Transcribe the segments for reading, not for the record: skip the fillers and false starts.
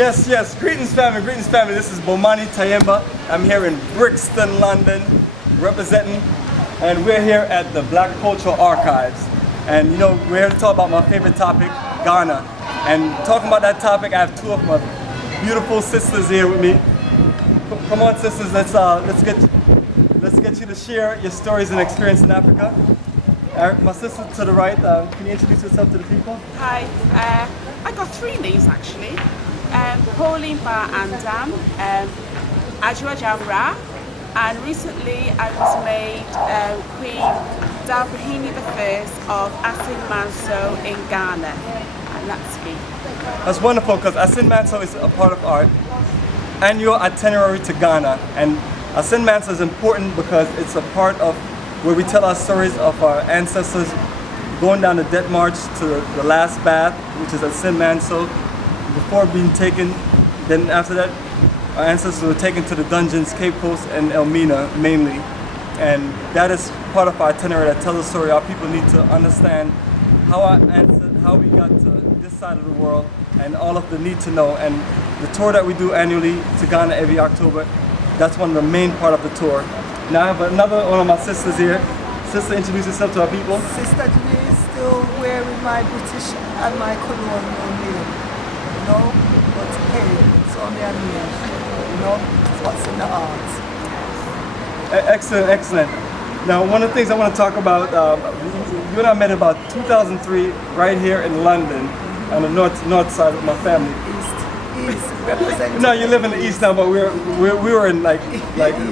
Yes, yes. Greetings, family. Greetings, family. This is Bomani Tyehimba. I'm here in Brixton, London, representing, and we're here at the Black Cultural Archives. And you know, we're here to talk about my favorite topic, Ghana. And talking about that topic, I have two of my beautiful sisters here with me. Come on, sisters. Let's get you to share your stories and experience in Africa. My sister to the right, can you introduce yourself to the people? Hi, I got three names actually. Pauline Ba Andam, Ajua Jamra, and recently I was made Queen Dalbrahini I of Asin Manso in Ghana, and that's me. That's wonderful because Asin Manso is a part of our annual itinerary to Ghana, and Asin Manso is important because it's a part of where we tell our stories of our ancestors going down the death march to the last bath, which is Asin Manso, before being taken. Then after that, our ancestors were taken to the dungeons, Cape Coast and Elmina mainly. And that is part of our itinerary that tells the story. Our people need to understand how we got to this side of the world and all of the need to know. And the tour that we do annually to Ghana every October, that's one of the main part of the tour. Now I have another one of my sisters here. Sister, introduce yourself to our people. Sister Denise, still wearing my British and my colonial name. You know, but hey, it's only a name. You know, it's what's in the arts. Excellent, excellent. Now, one of the things I want to talk about, you and I met about 2003 right here in London, on the north side of my family. East, representing. No, you live in the east now, but we were in like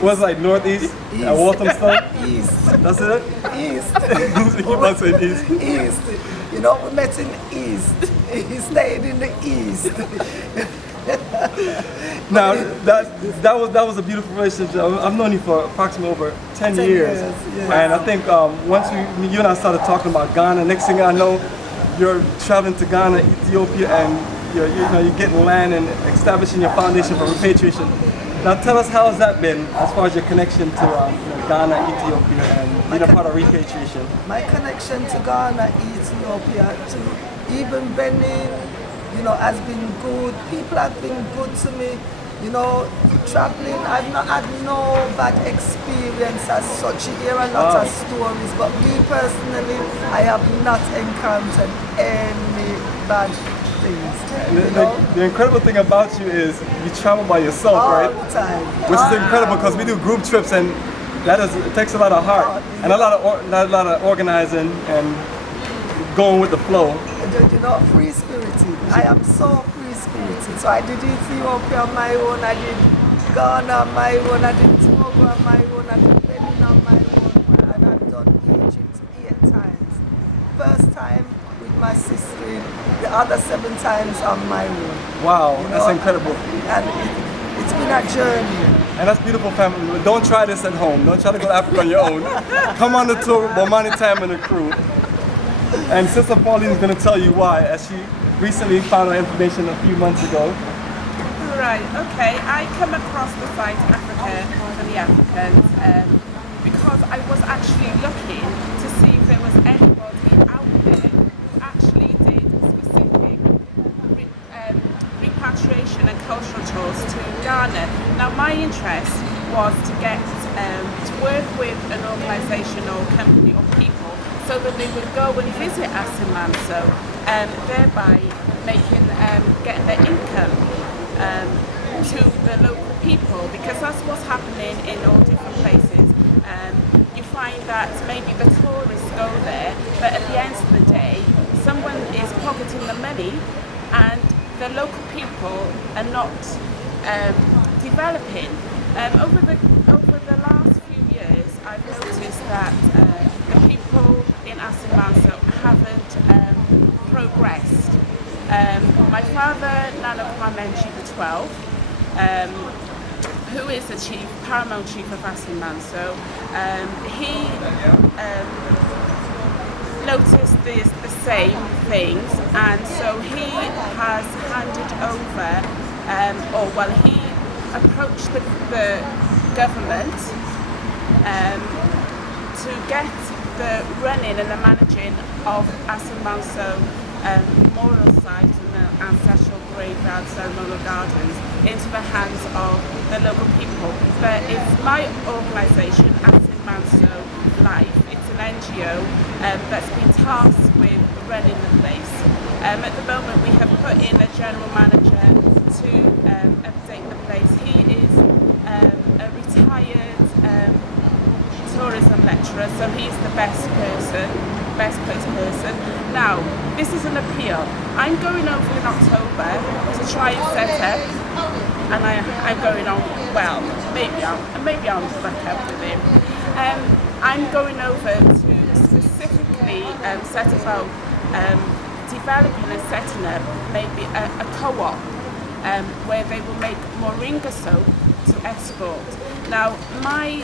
was like northeast, Walthamstow. East. That's it. East. You must say east. East. You know, we met in East. He stayed in the East. Now that was a beautiful relationship. I've known you for approximately over 10 years. Yes. And I think once you and I started talking about Ghana, next thing I know, you're traveling to Ghana, Ethiopia, and you're getting land and establishing your foundation for repatriation. Now tell us, how has that been as far as your connection to Ghana, Ethiopia, and being a part of repatriation? My connection to Ghana, Ethiopia, to even Benin, you know, has been good. People have been good to me. You know, traveling, I've not had no bad experience as such. You hear a lot of stories, but me personally, I have not encountered any bad things. The incredible thing about you is you travel by yourself, right? All the time. Which is incredible because we do group trips, and it takes a lot of heart and a lot of organizing and going with the flow. You know, free spirited. I am so free spirited. So I did Ethiopia on my own, I did Ghana on my own, I did Togo on my own, I did Benin on my own, and I've done Egypt 8 times. First time with my sister, the other 7 times on my own. Wow, You that's know, incredible. And it's been a journey. And that's beautiful, family. Don't try this at home. Don't try to go to Africa on your own. Come on the tour with Bomani Tyehimba and the crew. And Sister Pauline is going to tell you why, as she recently found out information a few months ago. Right, okay. I come across the site Africa for the Africans because I was actually looking to see if there was anybody out there who actually did specific repatriation and cultural tours to Ghana. Now my interest was to get to work with an organisation or company or people so that they would go and visit Asin Manso, thereby getting their income to the local people, because that's what's happening in all different places. You find that maybe the tourists go there, but at the end of the day, someone is pocketing the money and the local people are not developing. Over the last few years, I've noticed that the people in Asin Manso haven't progressed. My father, Nana Kwame Nkrumah 12, who is the paramount chief of Asin Manso, he noticed the same things, and so he has handed over, he approached the government to get the running and the managing of Asin Manso moral site and the ancestral graveyard ceremonial gardens into the hands of the local people. But it's my organisation, Asin Manso Life. It's an NGO that's been tasked with running the place. At the moment we have put in a general manager to update the place. He is a retired tourism lecturer, so he's the best placed person. Now, this is an appeal. I'm going over in October to try and set up, and I'm going on, well, maybe I'm back up with him. I'm going over to specifically set about developing and setting up maybe a co-op where they will make moringa soap to export. Now, my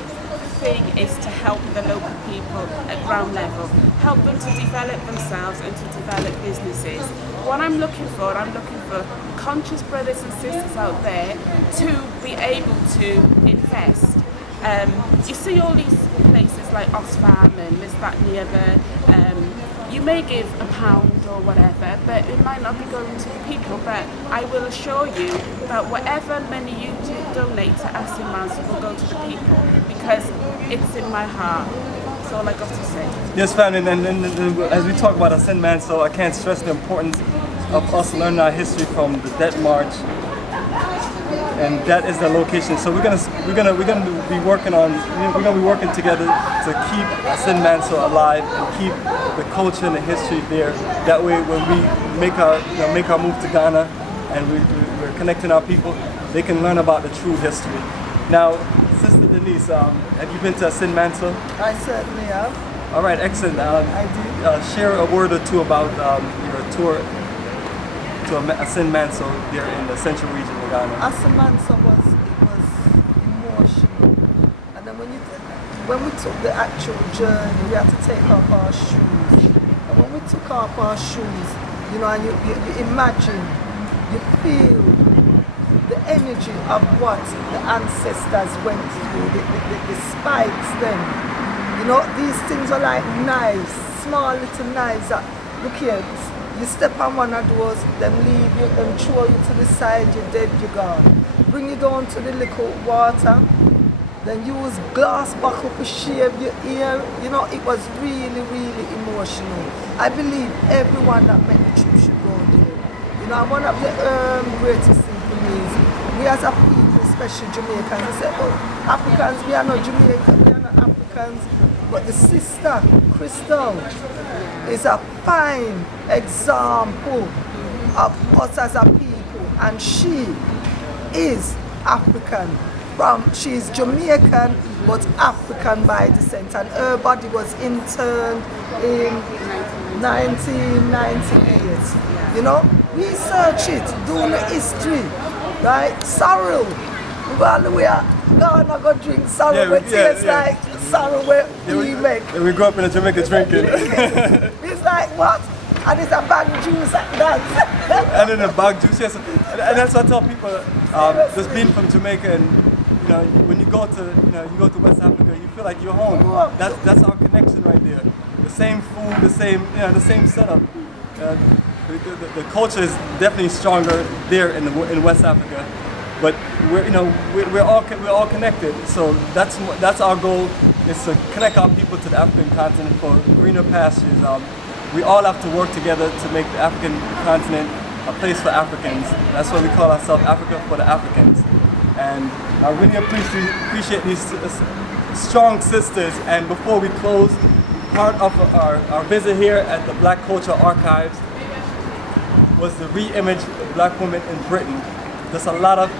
thing is to help the local people at ground level, help them to develop themselves and to develop businesses. What I'm looking for conscious brothers and sisters out there to be able to invest. You see all these places like Oxfam and this, that and the other, you may give £1 or whatever, but it might not be going to the people. But I will assure you that whatever money you donate to Asin Manso will go to the people, because it's in my heart. That's all I got to say. Yes, fam, and as we talk about Asin Manso, I can't stress the importance of us learning our history from the Det March, and that is the location. So we're gonna be working together to keep Asin Manso alive and keep the culture and the history there. That way, when we make our move to Ghana and we're connecting our people, they can learn about the true history. Now, Sister Denise, have you been to Asin Manso? I certainly have. All right, excellent. I did. Share a word or two about your tour to Asin Manso there in the central region of Ghana. Asin Manso was emotional, and then when we took the actual journey, we had to take off our shoes. And when we took off our shoes, you know, and you imagine, you feel the energy of what the ancestors went through, the spikes then. You know, these things are like knives, small little knives that, look here, you step on one of those, them leave you, them throw you to the side, you're dead, you're gone. Bring you down to the little water, then use glass buckle to shave your ear. You know, it was really, really emotional. I believe everyone that met the trip should go there. You know, one of the greatest things for me is, we as a people, especially Jamaicans, we say, oh, Africans, we are not Jamaicans, we are not Africans. But the sister, Crystal, is a fine example of us as a people, and she is African. She's Jamaican, but African by descent, and her body was interned in 1998. You know, research it, do the history, right? Sorrel, we go all the way out. Ghana go drink sorrel, but tastes like sorrel where we make. We grew up in Jamaica drinking. It's like what? And it's a bag juice and that. And then a bag juice, yes. And that's what I tell people. Just being from Jamaica, and you know, when you go to West Africa, you feel like you're home. That's our connection right there. The same food, the same setup. The culture is definitely stronger there in West Africa. But we're all connected. So that's our goal, is to connect our people to the African continent for greener pastures. We all have to work together to make the African continent a place for Africans. That's why we call ourselves Africa for the Africans. And I really appreciate these strong sisters. And before we close, part of our visit here at the Black Culture Archives was the re-image of Black women in Britain. There's a lot of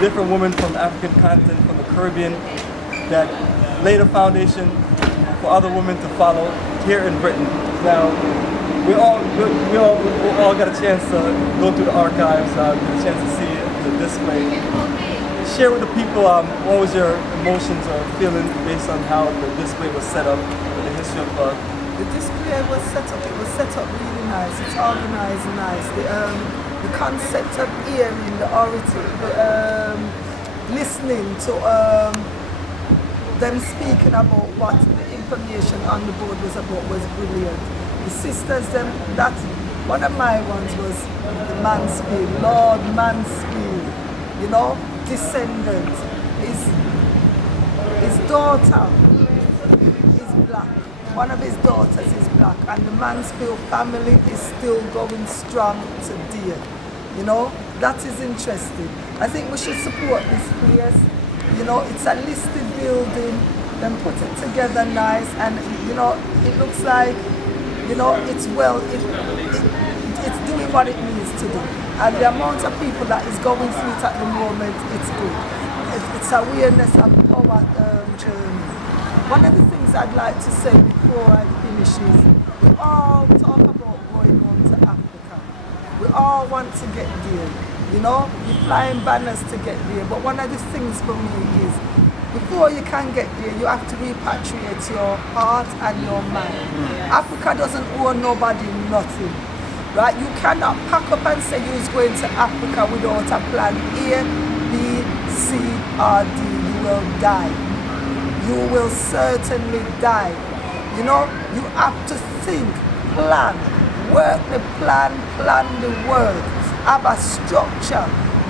different women from the African continent, from the Caribbean, that laid a foundation for other women to follow here in Britain. Now, we all got a chance to go through the archives, get a chance to see the display. Share with the people what was your emotions or feelings based on how the display was set up, with the history of the display was set up. It was set up really nice. It's organized nice. The concept of hearing, the orator, listening to them speaking about what the information on the board was about was brilliant. The sisters, that One of my ones was the Mansfield, Lord Mansfield, you know, descendant. His daughter is black. One of his daughters is black, and the Mansfield family is still going strong today. You know, that is interesting. I think we should support this place. You know, it's a listed building, then put it together nice, and you know, it looks like, you know, it's doing what it needs to do. And the amount of people that is going through it at the moment, it's good. It's awareness and power journey. One of the things I'd like to say before I finish is, we all talk about going home to Africa. We all want to get there, you know, you're flying banners to get there, but one of the things for me is, before you can get there, you have to repatriate your heart and your mind. Africa doesn't owe nobody nothing, right? You cannot pack up and say you're going to Africa without a plan A, B, C, or D. You will die. You will certainly die. You know, you have to think, plan, work the plan the work, have a structure,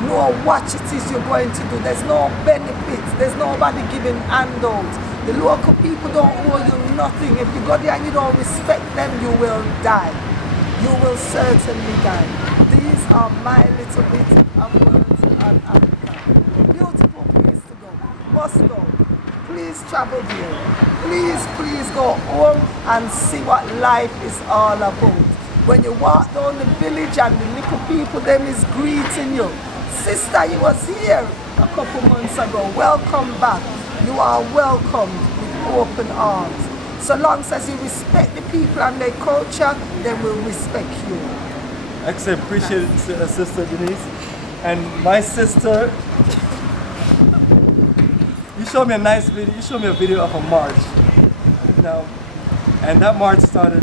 know what it is you're going to do. There's no benefits, there's nobody giving handouts. The local people don't owe you nothing. If you go there and you don't respect them, you will die. You will certainly die. These are my little bit of words on Africa. Beautiful place to go. Must go. Please travel there. Please go home and see what life is all about. When you walk down the village and the little people, them is greeting you. Sister, you was here a couple months ago. Welcome back. You are welcomed with open arms. So long as you respect the people and their culture, they will respect you. Excellent. Appreciate it, Sister Denise. And my sister, you showed me a nice video. You showed me a video of a march. Now, and that march started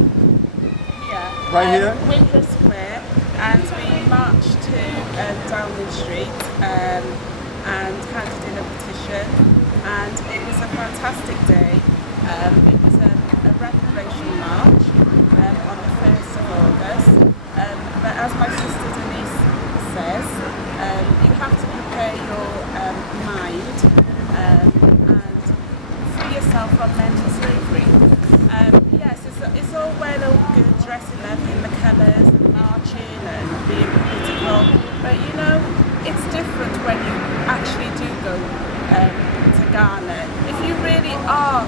right here? Windsor Square, and we marched to Downing Street and handed in a petition, and it was a fantastic day. It was a reparation march on the 1st of August, but as my sister Denise says, you have to prepare your mind and free yourself from mental slavery. Yes, it's all well and good dressing up in the colours and marching and being political, but you know, it's different when you actually do go to Ghana. If you really are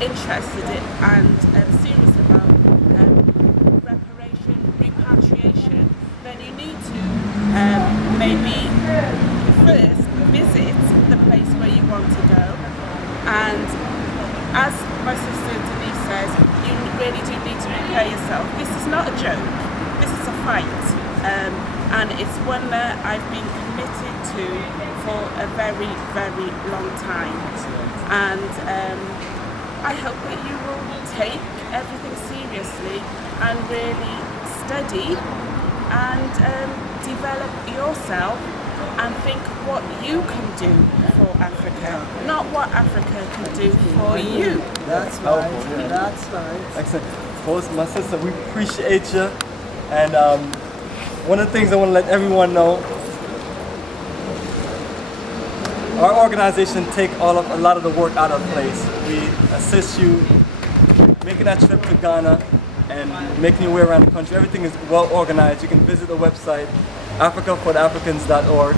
interested in and serious about repatriation, then you need to maybe first visit the place where you want to go, and as my sister Denise says, you really do need to prepare yourself. This is not a joke, this is a fight, and it's one that I've been committed to for a very, very long time. And I hope that you will take everything seriously and really study and develop yourself and think what you can do for Africa, not what Africa can do for you. That's right. That's right. Excellent. Both my sister, we appreciate you. And one of the things I want to let everyone know, our organization take a lot of the work out of place. We assist you making that trip to Ghana and making your way around the country. Everything is well organized. You can visit the website, africafortheafricans.org,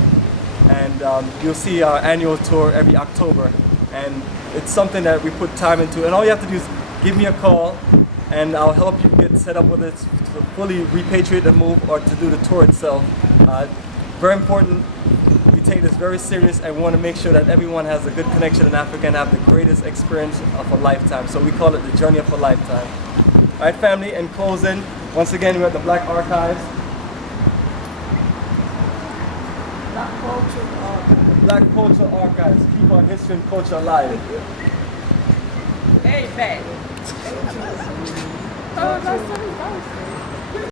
and you'll see our annual tour every October. And it's something that we put time into. And all you have to do is give me a call, and I'll help you get set up, whether it's to fully repatriate the move or to do the tour itself. Very important. We take this very serious and we want to make sure that everyone has a good connection in Africa and have the greatest experience of a lifetime. So we call it the journey of a lifetime. All right, family, in closing, once again, we're at the Black Archives. Black Culture Archives. Keep our history and culture alive. Amen. Oh, that's so nice.